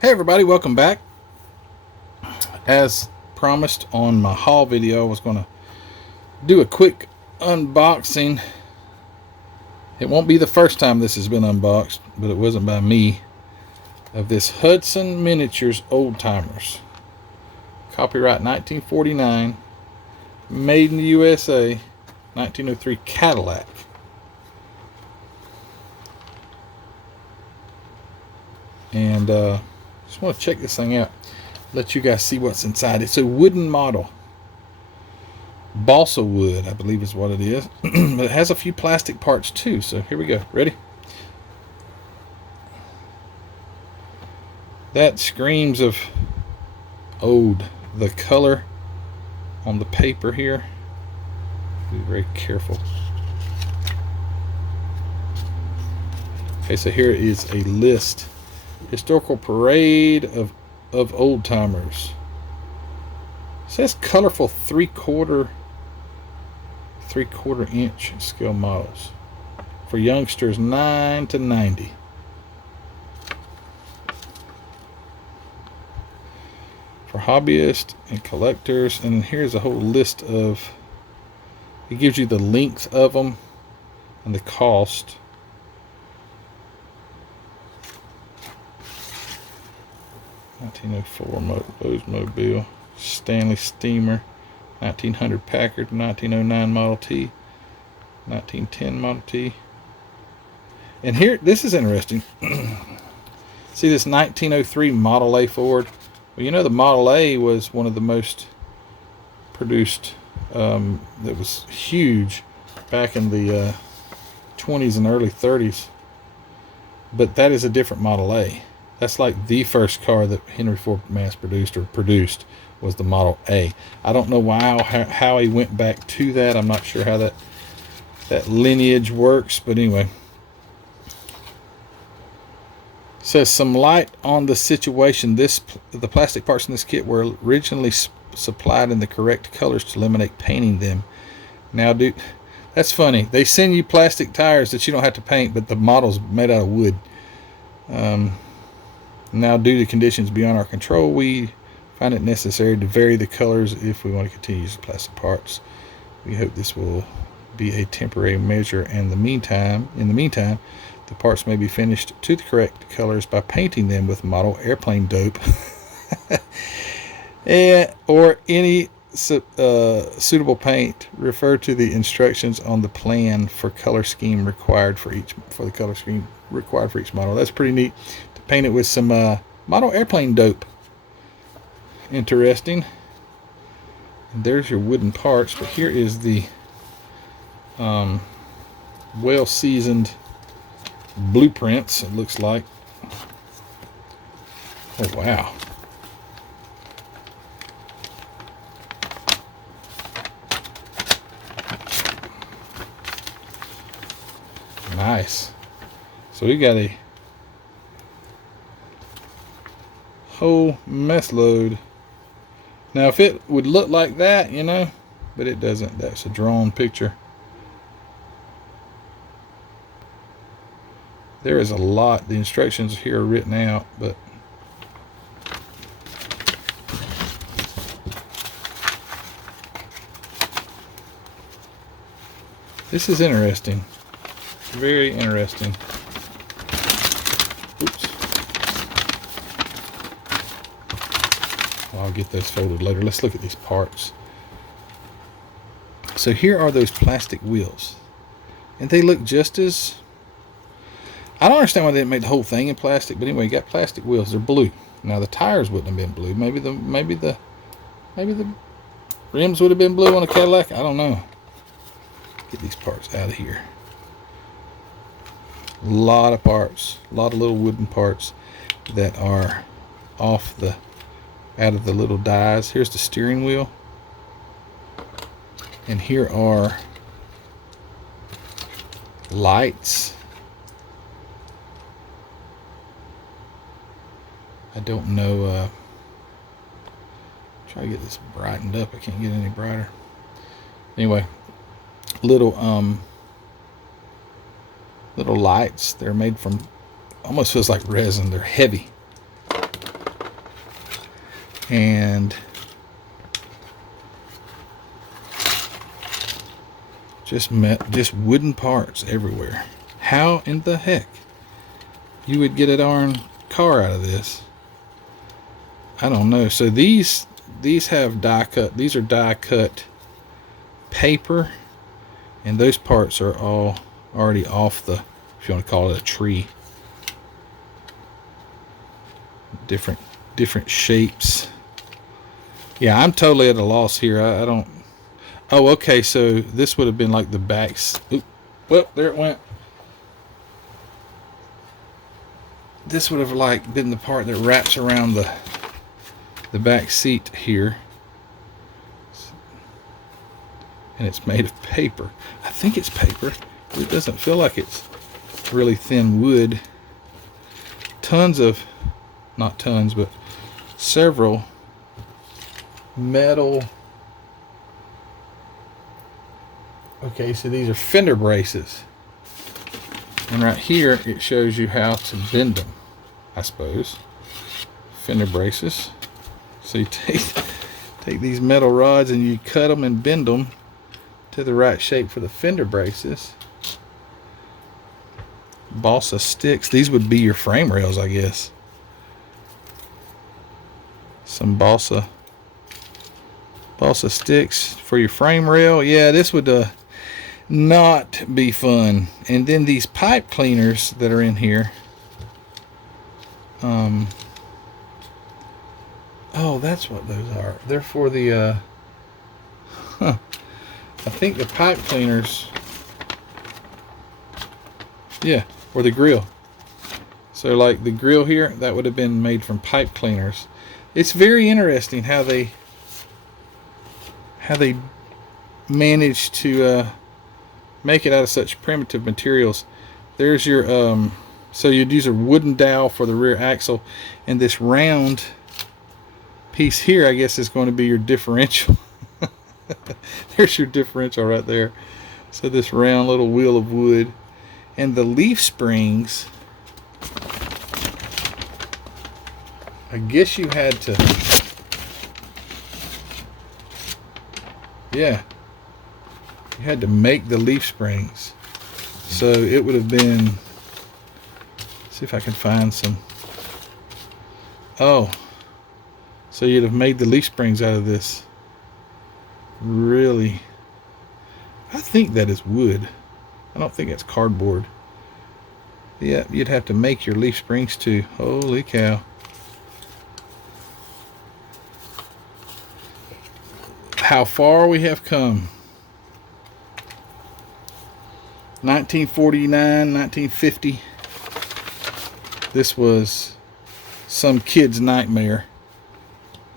Hey everybody, welcome back. As promised on my haul video, I was going to do a quick unboxing. It won't be the first time this has been unboxed, but it wasn't by me, of this Hudson Miniatures Old Timers. Copyright 1949, made in the USA, 1903 Cadillac. And just want to check this thing out, let you guys see what's inside. It's a wooden model, balsa wood I believe is what it is. But it has a few plastic parts too, so here we go. Ready? That screams of old. The color on the paper here, be very careful. Okay, so here is a list. Historical parade of old timers. It says colorful three-quarter inch scale models for youngsters 9 to 90. For hobbyists and collectors. And here's a whole list of, it gives you the length of them and the cost. (1904) Oldsmobile, Stanley Steamer, 1900 Packard, 1909 Model T, 1910 Model T. And here, this is interesting. See this 1903 Model A Ford? Well, you know the Model A was one of the most produced, that was huge back in the 20s and early 30s. But that is a different Model A. That's like the first car that Henry Ford mass produced was the Model A. I don't know how he went back to that. I'm not sure how that lineage works, but anyway. It says some light on the situation. The plastic parts in this kit were originally supplied in the correct colors to eliminate painting them. Now, dude, that's funny. They send you plastic tires that you don't have to paint, but the model's made out of wood. Now, due to conditions beyond our control, we find it necessary to vary the colors if we want to continue using plastic parts. We hope this will be a temporary measure, and in the meantime, the parts may be finished to the correct colors by painting them with model airplane dope or any suitable paint. Refer to the instructions on the plan for color scheme required for each model. That's pretty neat. Paint it with some model airplane dope. Interesting. And there's your wooden parts, but here is the well seasoned blueprints, it looks like. Oh wow. Nice. So we got a whole mess load. Now if it would look like that, you know, but it doesn't. That's a drawn picture. There is a lot. The instructions here are written out, but this is interesting. Very interesting. Oops. I'll get those folded later. Let's look at these parts. So here are those plastic wheels, and they look just as, I don't understand why they didn't make the whole thing in plastic, but anyway, you got plastic wheels. They're blue. Now the tires wouldn't have been blue. Maybe the rims would have been blue on a Cadillac. I don't know. Get these parts out of here. A lot of parts, a lot of little wooden parts that are off the out of the little dies. Here's the steering wheel. And here are lights. I don't know. Try to get this brightened up. I can't get any brighter. Anyway, little lights. They're made from, almost feels like resin. They're heavy. And just wooden parts everywhere. How in the heck you would get a darn car out of this? I don't know. So these have die cut. These are die cut paper, and those parts are all already off the, if you want to call it a tree. Different shapes. Yeah, I'm totally at a loss here. I don't. Oh, okay. So this would have been like the backs. Oop, well, there it went. This would have like been the part that wraps around the back seat here, and it's made of paper. I think it's paper. It doesn't feel like it's really thin wood. Tons of, not tons, but several metal. Okay, so these are fender braces, and right here it shows you how to bend them, I suppose. Fender braces. So you take these metal rods and you cut them and bend them to the right shape for the fender braces. Balsa sticks. These would be your frame rails, I guess. Some balsa sticks for your frame rail. Yeah, this would not be fun. And then these pipe cleaners that are in here. Oh, that's what those are. They're for the I think the pipe cleaners. Yeah, or the grill. So like the grill here, that would have been made from pipe cleaners. It's very interesting how they managed to make it out of such primitive materials. There's your so you'd use a wooden dowel for the rear axle, and this round piece here, I guess, is going to be your differential. There's your differential right there. So this round little wheel of wood, and the leaf springs, I guess you had to, yeah, you had to make the leaf springs. So it would have been, let's see if I can find some. Oh, so you'd have made the leaf springs out of this. Really? I think that is wood. I don't think it's cardboard. Yeah, you'd have to make your leaf springs too. Holy cow. How far we have come. 1949, 1950. This was some kid's nightmare.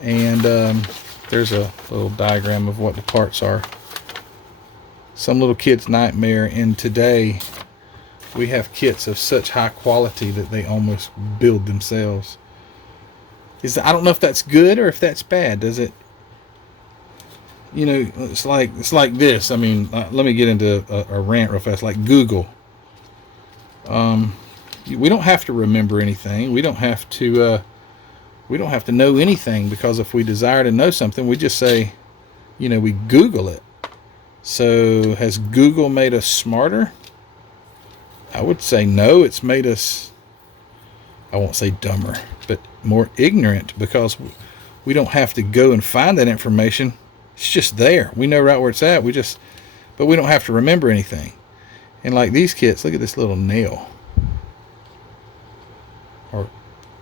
And there's a little diagram of what the parts are. Some little kid's nightmare. And today we have kits of such high quality that they almost build themselves. I don't know if that's good or if that's bad. Does it? You know, it's like this. I mean, let me get into a rant real fast. Like Google. We don't have to remember anything. We don't have to know anything, because if we desire to know something, we just say, you know, we Google it. So has Google made us smarter? I would say no. It's made us, I won't say dumber, but more ignorant, because we don't have to go and find that information. It's just there. We know right where it's at. But we don't have to remember anything. And like these kits, look at this little nail or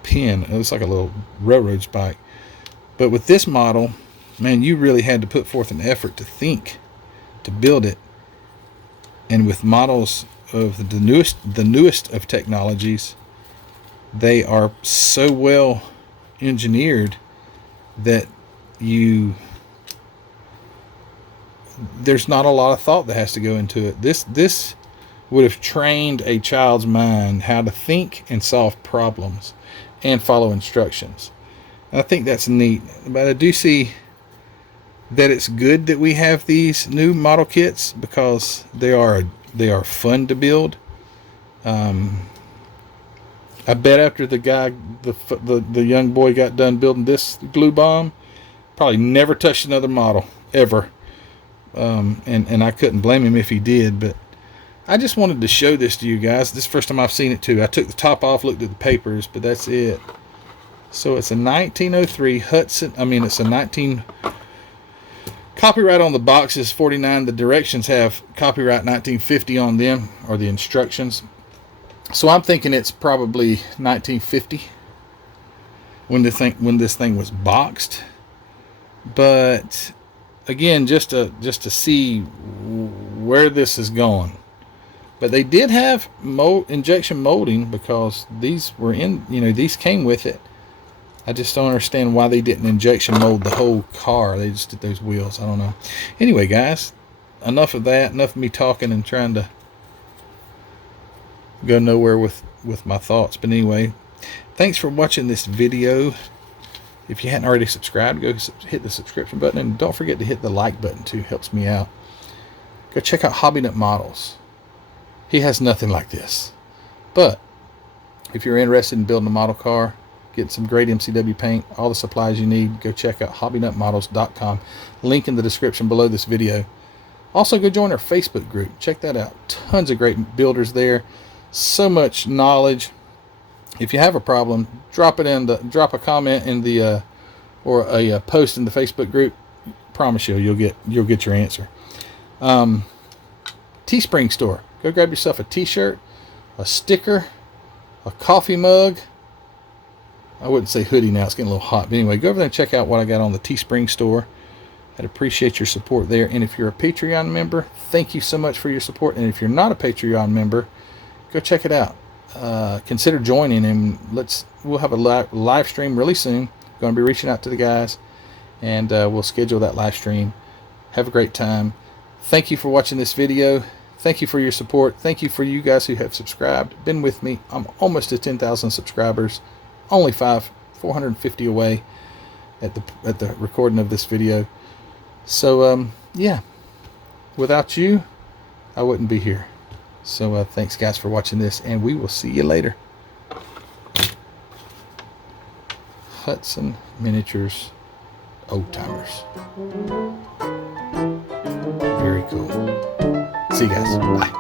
pin. It looks like a little railroad spike. But with this model, man, you really had to put forth an effort to think, to build it. And with models of the newest of technologies, they are so well engineered that there's not a lot of thought that has to go into it. This would have trained a child's mind how to think and solve problems and follow instructions. And I think that's neat. But I do see that it's good that we have these new model kits, because they are fun to build. I bet after the young boy got done building this glue bomb, probably never touched another model ever. And I couldn't blame him if he did, but I just wanted to show this to you guys. This is the first time I've seen it too. I took the top off, looked at the papers, but that's it. So it's a 1903 Hudson. It's a 19. Copyright on the box is 49. The directions have copyright 1950 on them, or the instructions. So I'm thinking it's probably 1950 when this thing was boxed. But again, just to see where this is going. But they did have injection molding, because these were in, these came with it. I just don't understand why they didn't injection mold the whole car. They just did those wheels. I don't know. Anyway, guys, enough of that. Enough of me talking and trying to go nowhere with my thoughts. But anyway, thanks for watching this video. If you hadn't already subscribed, go hit the subscription button, and don't forget to hit the like button too. Helps me out. Go check out Hobby Nut Models. He has nothing like this. But if you're interested in building a model car, getting some great MCW paint, all the supplies you need, go check out hobbynutmodels.com. Link in the description below this video. Also, go join our Facebook group. Check that out. Tons of great builders there. So much knowledge. If you have a problem, drop a comment in the or a post in the Facebook group. Promise you'll get your answer. Teespring store. Go grab yourself a t-shirt, a sticker, a coffee mug. I wouldn't say hoodie now, it's getting a little hot. But anyway, go over there and check out what I got on the Teespring store. I'd appreciate your support there. And if you're a Patreon member, thank you so much for your support. And if you're not a Patreon member, go check it out. Consider joining, and we'll have a live stream really soon. Going to be reaching out to the guys, and we'll schedule that live stream. Have a great time. Thank you for watching this video. Thank you for your support. Thank you for you guys who have subscribed, been with me. I'm almost to 10,000 subscribers. Only 450 away at the recording of this video. So yeah, without you, I wouldn't be here. So thanks guys for watching this, and we will see you later. Hudson Miniatures Old Timers. Very cool. See you guys. Bye.